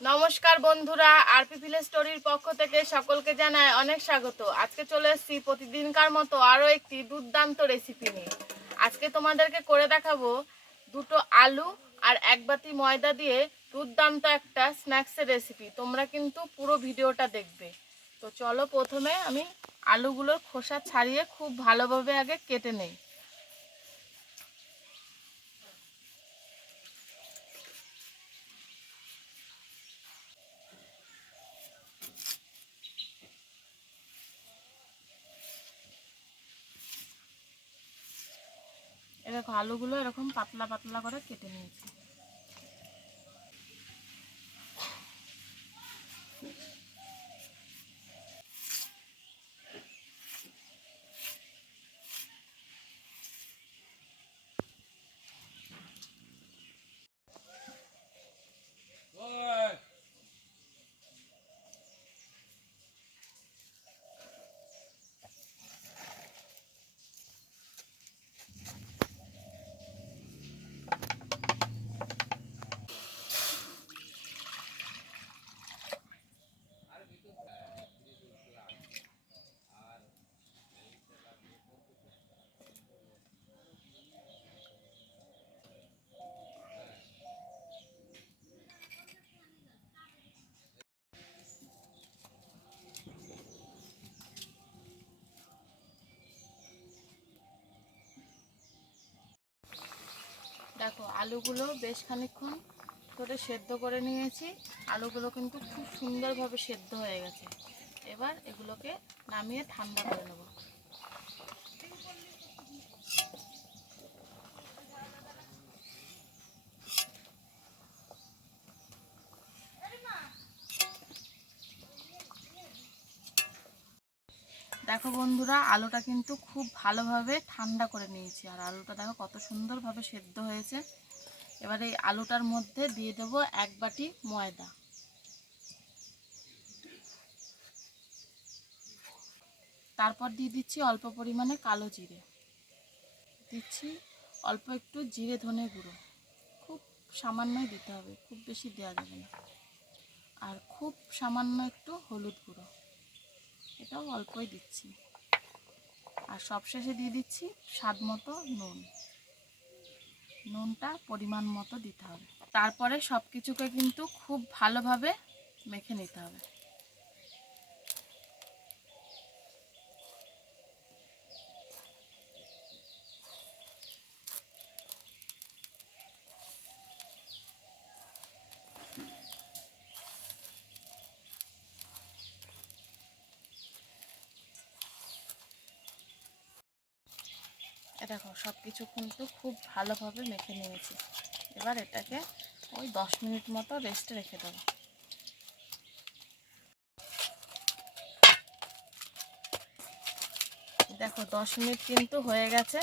নমস্কার বন্ধুরা RP village স্টোরির পক্ষ থেকে সকলকে জানায় অনেক স্বাগত। আজকে চলে এসেছি প্রতিদিনকার মতো আরও একটি দুর্দান্ত রেসিপি নিয়ে। আজকে তোমাদেরকে করে দেখাবো দুটো আলু আর এক বাটি ময়দা দিয়ে দুর্দান্ত একটা স্ন্যাক্সের রেসিপি তোমরা কিন্তু পুরো ভিডিওটা দেখবে। তো চলো প্রথমে আমি আলুগুলোর খোসা ছাড়িয়ে খুব ভালোভাবে আগে কেটে নেই। এরকম আলুগুলো এরকম পাতলা পাতলা করে কেটে নিয়েছি দেখো আলুগুলো বেশ খানিকক্ষণ ধরে সেদ্ধ করে নিয়েছি। আলুগুলো কিন্তু খুব সুন্দরভাবে সেদ্ধ হয়ে গেছে। এবার এগুলোকে নামিয়ে ঠান্ডা করে নেব। দেখো বন্ধুরা, আলুটা কিন্তু খুব ভালোভাবে ঠান্ডা করে নিয়েছি। আর আলুটা দেখো কত সুন্দরভাবে সেদ্ধ হয়েছে। এবার এই আলুটার মধ্যে দিয়ে দেবো এক বাটি ময়দা। তারপর দিয়ে দিচ্ছি অল্প পরিমাণে কালো জিরে। দিচ্ছি অল্প একটু জিরে ধনে গুঁড়ো। খুব সামান্যই দিতে হবে, খুব বেশি দেওয়া যাবে না। আর খুব সামান্য একটু হলুদ গুঁড়ো, এটাও অল্পই দিচ্ছি। আর সবশেষে দিয়ে দিচ্ছি স্বাদ মতো নুন। নুনটা পরিমাণ মতো দিতে হবে। তারপরে সব কিছুকে কিন্তু খুব ভালোভাবে মেখে নিতে হবে। দেখো সব কিছু কিন্তু খুব ভালোভাবে মেখে নিয়েছি। এবার এটাকে ওই দশ মিনিট মতো রেস্টে রেখে দেবো। দেখো, দশ মিনিট কিন্তু হয়ে গেছে।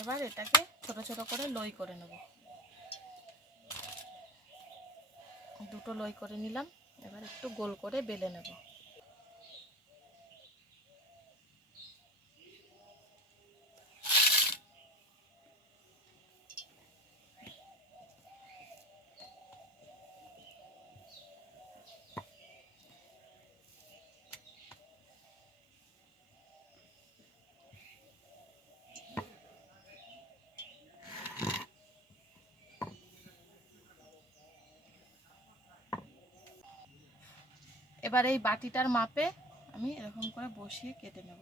এবার এটাকে ছোট ছোট করে লই করে নেব। দুটো লই করে নিলাম। এবার একটু গোল করে বেলে নেব। এবার এই বাটিটার মাপে আমি এরকম করে বসিয়ে কেটে নেব।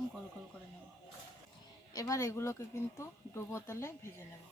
এরকম গোল গোল করে নেব। এবার এগুলোকে কিন্তু ডুবো তেলে ভেজে নেব।